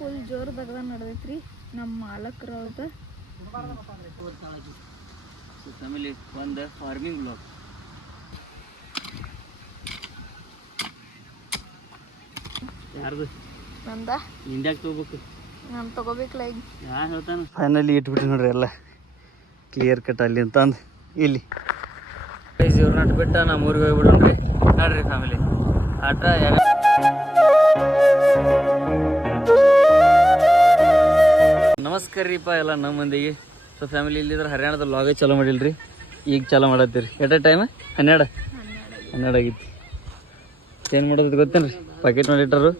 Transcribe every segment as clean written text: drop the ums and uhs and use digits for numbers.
Full ಜೋರದಾಗ ನಡೆದೈತ್ರಿ ನಮ್ಮ ಮಾಲಕರು ಅವ್ರದ family ಒಂದು ಫಾರ್ಮಿಂಗ್ ಬ್ಲಾಗ್ ಯಾರ್ದು ನಂದ ಇಂಡಿಯಾಗೆ ತಗೋಬೇಕು ನಾನು ತಗೋಬೇಕಲ್ಲ ಈಗ ಯಾರು ಹೇಳ್ತಾನೆ ಫೈನಲಿ ಇಟ್ಬಿಟ್ಟು ನೋಡ್ರಿ ಎಲ್ಲ ಕ್ಲಿಯರ್ ಕಟ್ ಅಲ್ಲಿ ಅಂತಂದು ಇಲ್ಲಿ ಇವ್ರು ನಟ್ ಬಿಟ್ಟ ನಮ್ಮ ಊರಿಗೆ ಹೋಗ್ಬಿಡೋಣ್ರಿ ನೋಡ್ರಿ ಫ್ಯಾಮಿಲಿ ಆಟ ನಮಸ್ಕಾರ ರೀಪ ಎಲ್ಲ ನಮ್ಮ ಮಂದಿಗೆ ಸೊ ಫ್ಯಾಮಿಲಿ ಇಲ್ಲಿದ್ರೆ ಹರಿಯಾಣದ ಲಾಗೇ ಚಾಲೂ ಮಾಡಿಲ್ರಿ ಈಗ ಚಾಲೂ ಮಾಡತ್ತೀರಿ ಎಟ್ ಟೈಮ್ 12 ಆಗೈತಿ ಏನು ಮಾಡೋದು ಗೊತ್ತೇನ್ರಿ ಪ್ಯಾಕೆಟ್ ಮಾಡಿಟ್ಟಾರು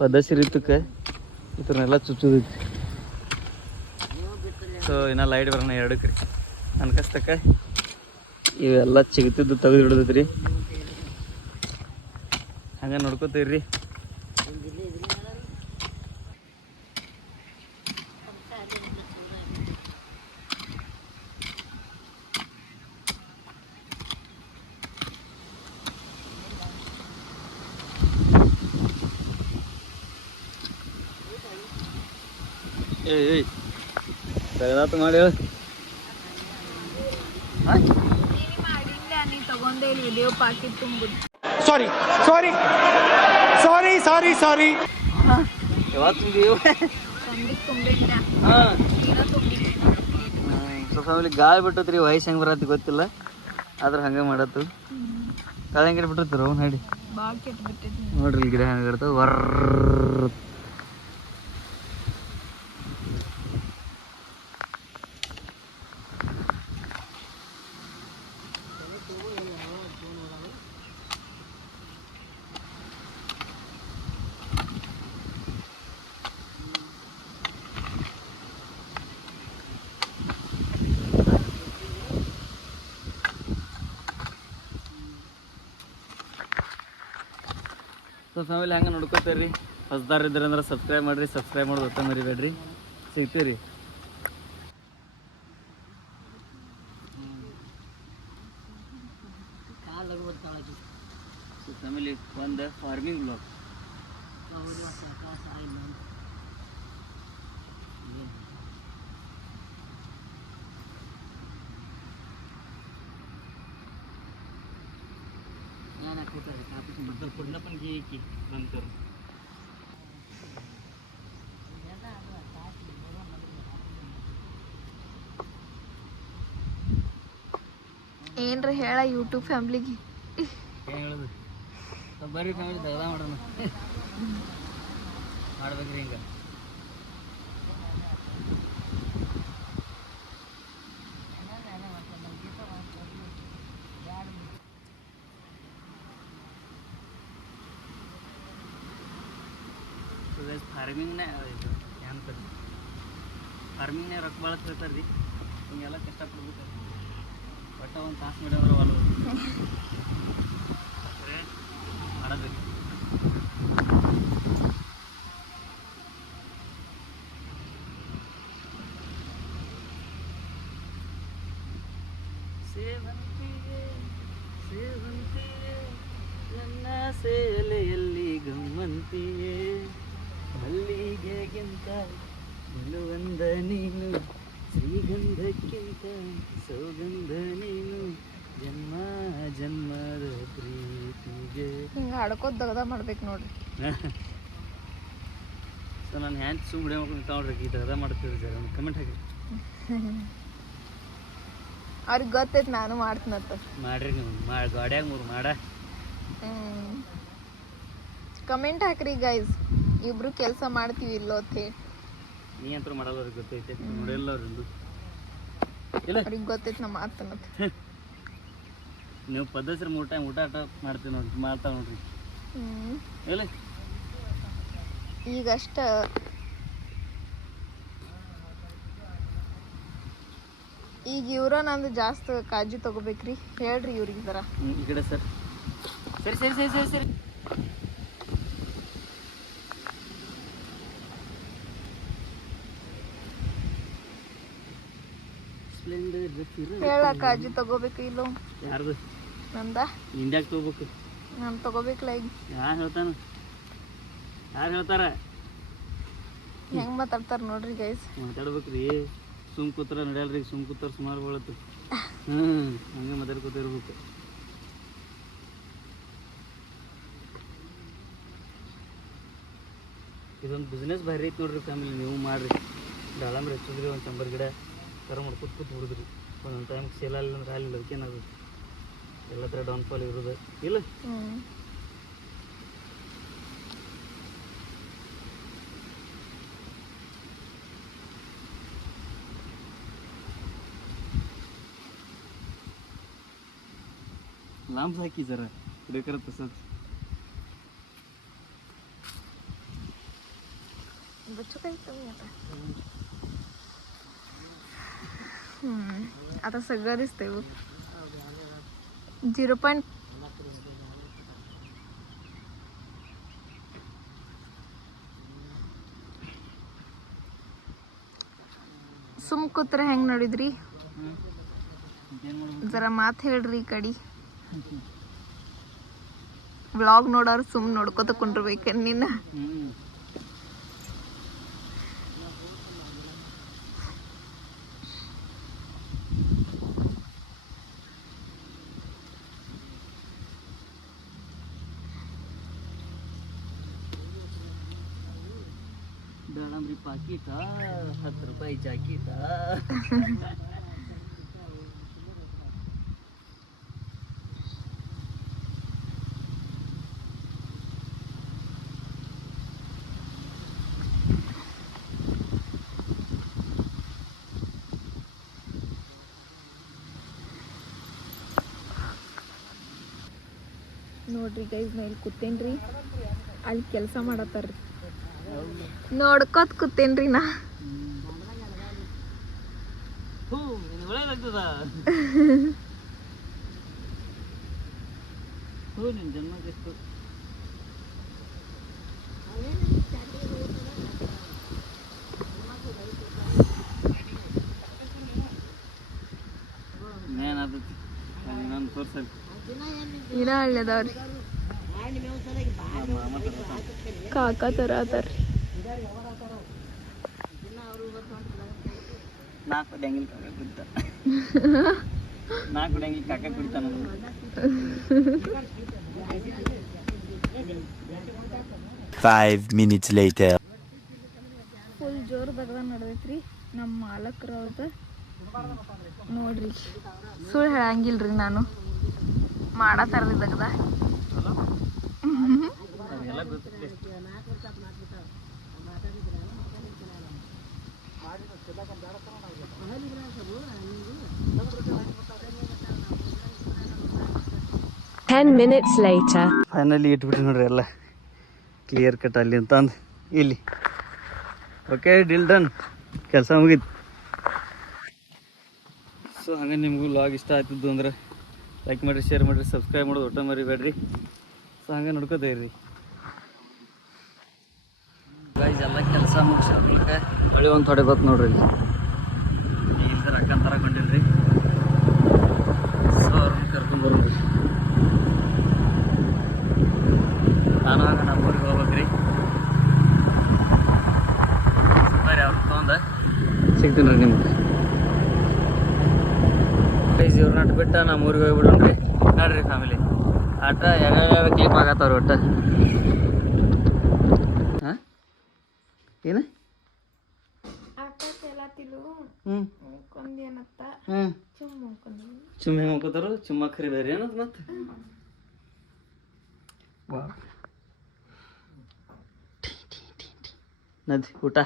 ಪದಸಿ ರೀತಕ್ಕೆ ಇದ್ರನ್ನೆಲ್ಲ ಚುಚ್ಚೋದೈತಿ ಸೊ ಇನ್ನೂ ಲೈಟ್ ಬರೋಣ 2ಕ್ಕೆ ರೀ ಅನ್ಕಸ್ತಕ್ಕ ಇವೆಲ್ಲ ಚಿಗತಿದ್ದು ತೆಗೆದು ಹಿಡಿದೈತಿ ರೀ ಹಂಗೆ ನೋಡ್ಕೋತೀವಿ ರೀ ಏಯ್ ತೆಗೆದಾತು ಮಾಡಿ ಹೇಳು ನೀ ತಗೊಂಡೆ ಇಲ್ಲಿ ವಿಡಿಯೋ ಪಾಕೆಟ್ ತುಂಬುದು ಸಾರಿ ಸಾರಿ ಸಾರಿ ಸಾರಿ ಸಾರಿ ಯಾವತ್ತು ತುಂಬಿಟ್ಟ ಹಾಂ ನೀನ ತುಂಬಿಟ್ಟ ಸೊ ಫ್ಯಾಮಿಲಿ ಗಾಳಿ ಬಿಟ್ಟತ್ರಿ ವಯಸ್ಸು ಹೆಂಗೆ ಬರತ್ತಿ ಗೊತ್ತಿಲ್ಲ ಆದ್ರೆ ಹಂಗೆ ಮಾಡತ್ತು ಗಾಳಿ ಹೆಂಗೆ ಬಿಟ್ಟಿರ್ತೀರ ಅವ್ನು ಹೇಳಿ ಭಾಳ ಕೆಟ್ಟ ಬಿಟ್ಟೈತಿ ನೋಡ್ರಿ ಇಲ್ಲಿ ಗಿಡ ಹೆಂಗೆ ಇರ್ತವೆ ವರ್ರ ಸೊ ಫ್ಯಾಮಿಲಿ ಹಂಗೆ ನೋಡ್ಕೋತೀರಿ ರೀ ಹೊಸದಾರ ಇದ್ರಿ ಅಂದ್ರೆ ಸಬ್ಸ್ಕ್ರೈಬ್ ಮಾಡಿರಿ ಸಬ್ಸ್ಕ್ರೈಬ್ ಮಾಡೋದು ಒತ್ತ ಮರಿಬೇಡ್ರಿ ಸಿಗ್ತೀವಿ ರೀ ಸೊ ಫ್ಯಾಮಿಲಿ ಒಂದು ಫಾರ್ಮಿಂಗ್ ಬ್ಲಾಗ್ पूर्ण पण घे की नंतर ಏನ್ರಿ ಹೇಳ ಯೂಟ್ಯೂಬ್ ಫ್ಯಾಮ್ಲಿಗೆ ಏನು ಹೇಳೋದು ಬರ್ರಿ ಫ್ಯಾಮಿಲಿ ತೆಗ್ದ ಮಾಡೋಣ ಮಾಡ್ಬೇಕ್ರಿ ಹಿಂಗೆ ಫಾರ್ಮಿಂಗ್ನೇ ಇದು ಏನಂತಾರೆ ಫಾರ್ಮಿಂಗ್ನೇ ರೊಕ್ಕ ಭಾಳ ಹೇಳ್ತಾರೆ ರೀ ಹಿಂಗೆಲ್ಲ ಕಷ್ಟಪಡ್ಬೇಕು ಒಟ್ಟು ಒಂದು ತಾಸು ಮಾಡಿದ್ರೆ ಹೊಲ ಮಾಡೋದು ಸೇವಂತಿಗೆ ಸೇವಂತಿಗೆ ನನ್ನ ಸೇಲೆಯಲ್ಲಿ ಗಮ್ಮಂತಿಯೇ ಮಲ್ಲಿಗೆಗಿಂತ ನಿಲುವಂದ ನೀನು ಶ್ರೀಗಂಧಕ್ಕಿಂತ ಸೌಗಂಧ ನೀನು ಜನ್ಮ ಜನ್ಮದ ಪ್ರೀತಿಗೆ ಹಿಂಗೆ ಹಾಡ್ಕೋತ ದಗದ ಮಾಡ್ಬೇಕು ನೋಡ್ರಿ ಸೊ ನಾನು ಹ್ಯಾಂಡ್ ಸುಮ್ಮನೆ ಮಾಡ್ಕೊಂಡು ನೋಡ್ರಿ ಈ ದಗದ ಮಾಡ್ತೀವಿ ಸರ್ ಒಂದು ಕಮೆಂಟ್ ಹಾಕಿ ಅವ್ರಿಗೆ ಗೊತ್ತೈತೆ ನಾನು ಮಾಡ್ತೀನಂತ ಮಾಡ್ರಿ ನೀವು ಗಾಡ್ಯಾಗ 3 ಮಾಡ ಕಮೆಂಟ್ ಹಾಕ್ರಿ ಗೈಸ್ ಇಬ್ರು ಕೆಲಸ ಮಾಡ್ತೀವಿ ಇಲ್ಲೋ ಅಂತ ಹೇಳಿ ನೀ ಅಂತೂ ಮಾಡಲ್ಲ ಅವ್ರಿಗೆ ಗೊತ್ತೈತೆ ನೋಡಿಲ್ಲ ಅವ್ರಿಂದು ಇಲ್ಲ ಅವ್ರಿಗೆ ಗೊತ್ತೈತೆ ನಾ ಮಾಡ್ತಾನಂತ ನೀವು ಪದ್ಧತಿ 3 ಟೈಮ್ ಊಟ ಮಾಡ್ತೀವಿ ನೋಡ್ರಿ ಮಾಡ್ತಾವ ನೋಡ್ರಿ ಇಲ್ಲ ಈಗಷ್ಟ ಈಗ ಇವ್ರ ನಂದು ಜಾಸ್ತಿ ಕಾಳಜಿ ತಗೋಬೇಕ್ರಿ ಹೇಳ್ರಿ ಇವ್ರಿಗೆ ಜರ ಈ ಕಡೆ ಸರ್ ಸರಿ ಸರಿ ಸರಿ ಸರಿ ಸರಿ ಹೇಳ ಕಾಳಜಿ ತಗೋಬೇಕು ಇಲ್ಲೋ ಯಾರ್ದು ನಂದ ಇಂಡಿಯಾಗೆ ತಗೋಬೇಕು ನಾನು ತಗೋಬೇಕಲ್ಲ ಈಗ ಯಾರು ಹೇಳ್ತಾನ ಯಾರು ಹೇಳ್ತಾರ ಹೆಂಗ್ ಮಾತಾಡ್ತಾರ ನೋಡ್ರಿ ಗೈಸ್. ಮಾತಾಡ್ಬೇಕ್ರಿ, ಸುಮ್ ಕೂತ್ರ ನಡೆಯಲ್ರಿ, ಸುಮ್ ಕೂತಾರ ಸುಮಾರು ಬಳತ್ತು. ಹಂಗೆ ಮಾತಾಡ್ಕೊತಿರ್ಬೇಕು. ಇದೊಂದು ಬಿಸ್ನೆಸ್ ಭಾರಿ ಐತಿ ನೋಡ್ರಿ ಫ್ಯಾಮಿಲಿ, ನೀವು ಮಾಡ್ರಿ. ದಾಳಂಬ್ರಿ ಹಚ್ಚಿದ್ರಿ, ಒಂದು 100 ಗಿಡ ಥರ ಮಾಡ್ಕೊತ ಕೂತ್ ಬಿಡುದ್ರಿ. ಒಂದೊಂದು ಟೈಮ್ ಸೇಲ್ ಆಗಲಿಲ್ಲ ಅಂದ್ರೆ ಆಗಲಿಲ್ಲ, ಅದಕ್ಕೇನದು ಎಲ್ಲ ಥರ ಡೌನ್ಫಾಲ್ ಇರೋದು ಇಲ್ಲ. लांब जा की जरा पुढे करत तसंच. बच्चू काही कमी आता. आता सगळं दिसतंय बघ. 0. ಸುಮ್ ಕೂತ್ರ ಹೆಂಗ್ ನೋಡಿದ್ರಿ? ಜರ ಮಾತು ಹೇಳ್ರಿ ಈ ಕಡೆ. ವ್ಲಾಗ್ ನೋಡೋರು ಸುಮ್ ನೋಡ್ಕೊತ ಕುಂಡ್ರಬೇಕ ನಿನ್ನ. दाळंबरी पाकिट 10 रुपये जाकीट. ನೋಡ್ರಿ ಗೈಸ್, ನಾ ಇಲ್ಲಿ ಕೂತೇನ್ರಿ, ಅಲ್ಲಿ ಕೆಲಸ ಮಾಡತ್ತಾರ್ರಿ, ನೋಡ್ಕೋತ ಕೂತೇನ್ರಿ ನಾ. ಒಳ್ಳೇದಾಗ್ತದ ನಿನ್ ಜನ್ಮಕ್ಕೆ ಎಷ್ಟು ಏನಾದತಿ ನಾನು ತೋರ್ಸಲ್ ಇನ್ನ ಹಳ್ಳಿದವ್ರಿ ಕಾಕ ತರ ಅದಾರ್ರಿ. 4 ಡ್ಯಾಂಗಿಲ್ ಕಾಕ ಕುಡಿತ 4 ಡ್ಯಾಂಗಿಲ್ ಕಾಕ ಕುಡಿತಾನ. Five minutes later. ಫುಲ್ ಜೋರ್ದಾಗ ನಡೆದೈತ್ರಿ ನಮ್ಮ ಮಾಲಕ್ರವ್ರದ. ನೋಡ್ರಿ, ಸುಳ್ಳು ಹೇಳಂಗಿಲ್ರಿ, ನಾನು ಮಾಡತ್ತಾರ್ರಿ ದಗದ. ಎಲ್ಲ ಗೊತ್ತಿದೆ. 10 minutes later. ಫೈನಲಿ ಇಟ್ಬಿಟ್ರಿ ನೋಡ್ರಿ, ಎಲ್ಲ ಕ್ಲಿಯರ್ ಕಟ್ ಅಲ್ಲಿ ಅಂತಂದು ಇಲ್ಲಿ. ಓಕೆ, ಡೀಲ್ ಡನ್, ಕೆಲಸ ಮುಗೀತು. ಸೊ ಹಂಗೆ ನಿಮಗೂ ಲಾಗ್ ಇಷ್ಟ ಆಗ್ತಿದ್ದು ಅಂದ್ರೆ ಲೈಕ್ ಮಾಡಿರಿ, ಶೇರ್ ಮಾಡಿರಿ, ಸಬ್ಸ್ಕ್ರೈಬ್ ಮಾಡೋದು ಒಟ್ಟು ಮರಿಬೇಡ್ರಿ. ಸೊ ಹಂಗೆ ನೋಡ್ಕೋತಾ ಇರ್ರಿ ಗೈಸ್. ಎಲ್ಲ ಕೆಲಸ ಮುಗಿಸ್ಕೊಂಡ್ರೆ ಹೊಳಿ ಒಂದು ಥೋಡೆ ಗೊತ್ತು ನೋಡ್ರಿ, ಇಲ್ಲಿ ಸರ್ ಅಕ್ಕನ ಥರ ಕೊಂಡಿಲ್ರಿ. ಸೊ ಅವ್ರನ್ನ ಕರ್ಕೊಂಡ್ಬರ್ರಿ. ನಾನು ಆಗ ನಮ್ಮ ಊರಿಗೆ ಹೋಗ್ಬೇಕ್ರಿ. ಬರ್ರಿ, ಅವ್ರು ತೊಗೊಂಡು ಸಿಗ್ತೀನಿ ರೀ ನಿಮ್ಗೆ. ಗೈಸ್ ಇವ್ರನ್ನ ಬಿಟ್ಟು ನಮ್ಮ ಊರಿಗೆ ಹೋಗ್ಬಿಡೋಣ್ರಿ. ನೋಡ್ರಿ ಫ್ಯಾಮಿಲಿ, ಆಟ ಯಾವ್ಯಾವ ಕ್ಲಿಪ್ ಆಗತ್ತವ್ರಿ ಒಟ್ಟು. ಹಾಂ ಏನು ಚುಮ್ ಹೆಂಗೆ ಹೋಗ್ಕೋತಾರು, ಚುಮ್ಮ ಖರಿ ಬೇರೆ ಏನದು ಮತ್ತೆ. ನದಿ ಊಟ